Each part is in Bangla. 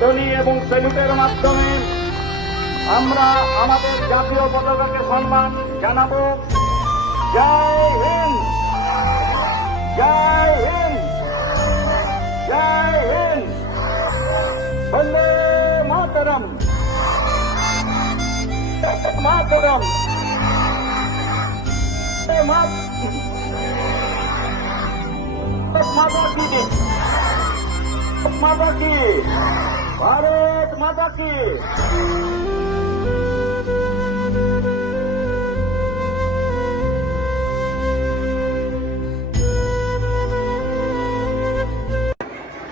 ধ্বনি এবং স্যালুটের মাধ্যমে আমরা আমাদের জাতীয় পতাকাকে সম্মান জানাবো। জয় হিন্দ, জয় হিন্দ, জয় হিন্দ, বন্দে মাতরম, মাতরম, माता की, माता की, भारत माता की।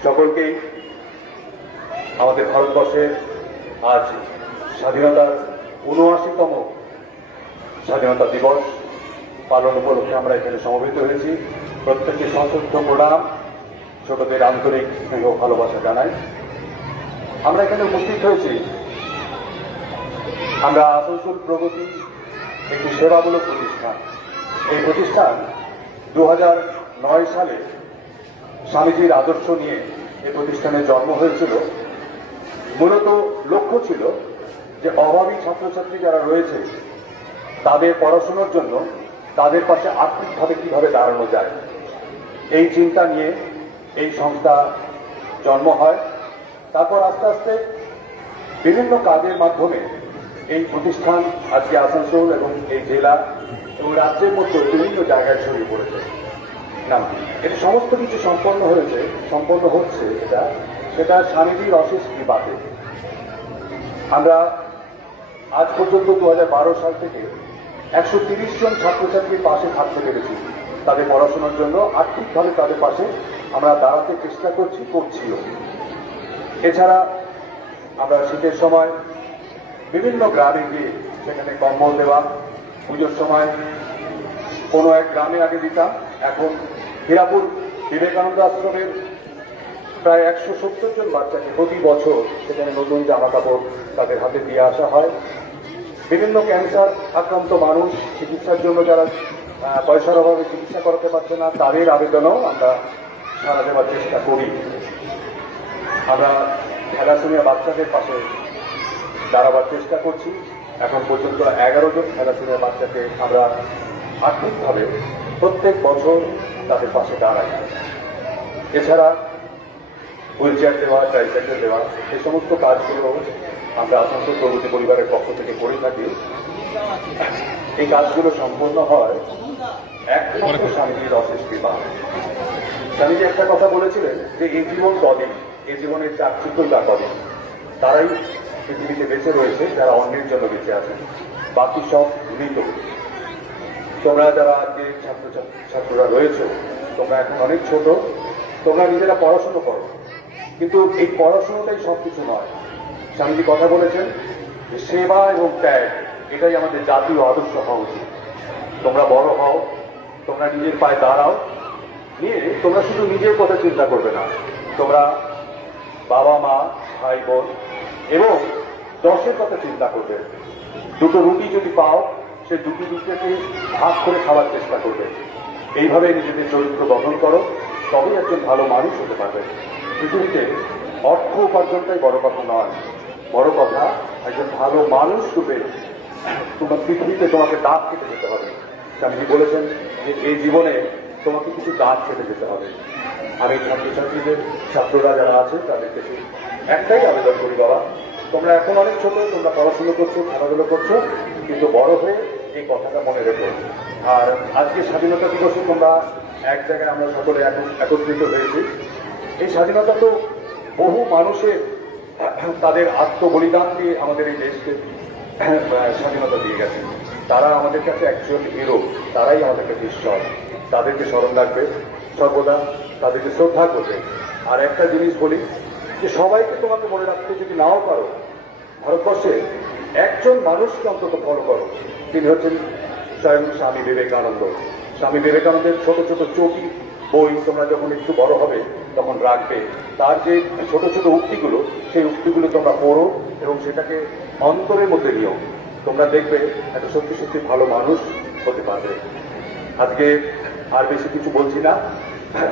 সকলকেই আমাদের ভারতবর্ষের আজ স্বাধীনতার ৭৯তম স্বাধীনতা দিবস পালন উপলক্ষে আমরা এখানে সমবেত হয়েছি। প্রত্যেককে সশ্রদ্ধ প্রণাম, ছোটদের আন্তরিক স্নেহ ভালোবাসা জানাই। আমরা এখানে উপস্থিত হয়েছি, আমরা আসানসোল প্রগতি একটি সেবামূলক প্রতিষ্ঠান। এই প্রতিষ্ঠান ২০০৯ সালে স্বামীজির আদর্শ নিয়ে এই প্রতিষ্ঠানের জন্ম হয়েছিল। মূলত লক্ষ্য ছিল যে অভাবী ছাত্রছাত্রী যারা রয়েছে তাদের পড়াশোনার জন্য তাদের পাশে আর্থিকভাবে কিভাবে দাঁড়ানো যায়, এই চিন্তা নিয়ে এই সংস্থা জন্ম হয়। তারপর আস্তে আস্তে বিভিন্ন কাজের মাধ্যমে এই প্রতিষ্ঠান আজকে আসানসোল এবং এই জেলা এবং রাজ্যের মধ্যে বিভিন্ন জায়গায় ছড়িয়ে পড়েছে। না, এটা সমস্ত কিছু সম্পন্ন হচ্ছে সেটা স্বামীজির অশেষ কৃপাতে। আমরা আজ পর্যন্ত ২০১২ সাল থেকে ১৩০ জন ছাত্রছাত্রীর পাশে থাকতে পেরেছি। তাদের পড়াশোনার জন্য আর্থিকভাবে তাদের পাশে আমরা দাঁড়াতে চেষ্টা করছিও। এছাড়া আমরা শীতের সময় বিভিন্ন গ্রামে গিয়ে সেখানে কম্বল দেওয়া, পুজোর সময় কোনো এক গ্রামে আগে দিতাম, এখন হীরাপুর বিবেকানন্দ আশ্রমের প্রায় ১৭০ জন বাচ্চাকে প্রতি বছর সেখানে নতুন জামা কাপড় তাদের হাতে দিয়ে আসা হয়। বিভিন্ন ক্যান্সার আক্রান্ত মানুষ চিকিৎসার জন্য যারা পয়সার অভাবে চিকিৎসা করাতে পারছে না, তাদের আবেদনও আমরা সাড়া দেওয়ার চেষ্টা করি। আমরা থ্যালাসেমিয়া বাচ্চাদের পাশে দাঁড়াবার চেষ্টা করছি। এখন পর্যন্ত ১১ জন থ্যালাসেমিয়া বাচ্চাকে আমরা আর্থিকভাবে প্রত্যেক বছর তাদের পাশে দাঁড়াই। এছাড়া হুইল চেয়ার দেওয়া, ট্রাইসাইকেল দেওয়া, এই সমস্ত কাজগুলো আমরা আসানসোল প্রগতি পরিবারের পক্ষ থেকে করে থাকি। এই কাজগুলো সম্পন্ন হয় একমাত্র স্বামীজির অশেষ কৃপা। স্বামীজি একটা কথা বলেছিলেন যে এই জীবন কদিন, এই জীবনের চাকচিক্যতা কদিন। তারাই পৃথিবীতে বেঁচে রয়েছে যারা অন্যের জন্য বেঁচে আছেন, বাকি সব মৃত। তোমরা যারা আজকে ছাত্ররা রয়েছে, তোমরা এখন অনেক ছোট, তোমরা নিজেরা পড়াশুনো করো, কিন্তু এই পড়াশোনাটাই সবকিছু নয়। স্বামীজি কথা বলেছেন যে সেবা এবং ত্যাগ এটাই আমাদের জাতীয় আদর্শ হওয়া উচিত। তোমরা বড় হও, তোমরা নিজের পায়ে দাঁড়াও, নিয়ে তোমরা শুধু নিজের কথা চিন্তা করবে না, তোমরা বাবা মা, ভাই বোন এবং 10-এর কথা চিন্তা করবে। দুটো রুটি যদি পাও, সে রুটিকে ভাগ করে খাওয়ার চেষ্টা করবে। এইভাবে নিজেদের চরিত্র গঠন করো, তবেই একজন ভালো মানুষ হতে পারবে। পৃথিবীতে অর্থ উপার্জনটাই বড় কথা নয়, বড় কথা একজন ভালো মানুষ রূপে তোমার পৃথিবীতে তোমাকে দাঁত খেতে যেতে হবে। স্বামীজি বলেছেন যে এই জীবনে তোমাকে কিছু দাঁত খেতে যেতে হবে। আমি ছাত্ররা যারা আছে তাদেরকে একটাই আবেদন করি, বাবা তোমরা এখন অনেক ছোট, তোমরা পড়াশুনো করছো, খেলাধুলো করছো, কিন্তু বড় হয়ে এই কথাটা মনে রেখো। আর আজকে স্বাধীনতা দিবসে তোমরা এক জায়গায় আমরা সকলে একত্রিত হয়েছি। এই স্বাধীনতা তো বহু মানুষের তাদের আত্মবলিদান দিয়ে আমাদের এই দেশকে স্বাধীনতা দিয়ে গেছে। তারা আমাদের কাছে অ্যাকচুয়াল হিরো, তারাই আমাদের কাছে ঈশ্বর। তাদেরকে স্মরণ রাখবে সর্বদা, তাদেরকে শ্রদ্ধা করবে। আর একটা জিনিস বলি যে সবাইকে তোমাকে মনে রাখতে যদি নাও পারো, ভারতবর্ষে একজন মানুষকে অন্তত ফলো করো, তিনি হচ্ছেন স্বয়ং স্বামী বিবেকানন্দ। স্বামী বিবেকানন্দের ছোট ছোট চটি বই তোমরা যখন একটু বড় হবে তখন রাখবে। তার যে ছোট ছোট উক্তিগুলো, সেই উক্তিগুলো তোমরা পড়ো এবং সেটাকে অন্তরের মধ্যে নিও। তোমরা দেখবে একটা সত্যি সত্যি ভালো মানুষ হতে পারবে। আজকে আর বেশি কিছু বলছি না,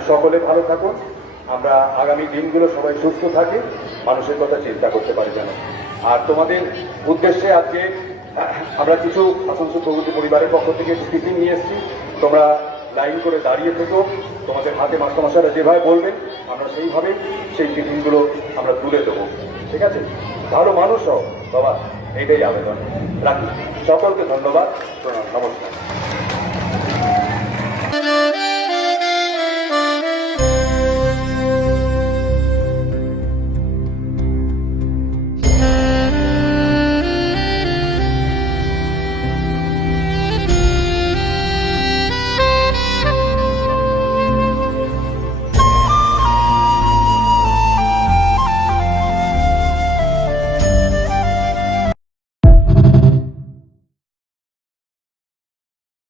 সকলে ভালো থাকুন, আমরা আগামী দিনগুলো সবাই সুস্থ থাকি, মানুষের কথা চিন্তা করতে পারি যেন। আর তোমাদের উদ্দেশ্যে আজকে আমরা কিছু আসানসোল প্রগতি পরিবারের পক্ষ থেকে টিফিন নিয়ে এসেছি। তোমরা লাইন করে দাঁড়িয়ে থেকো, তোমাদের হাতে মাস্টারমশাইরা যেভাবে বলবেন আমরা সেইভাবেই সেই টিফিনগুলো আমরা তুলে দেবো, ঠিক আছে? ভালো মানুষ হও বাবা, এইটাই আবেদন রাখি। সকলকে ধন্যবাদ, প্রণাম, নমস্কার।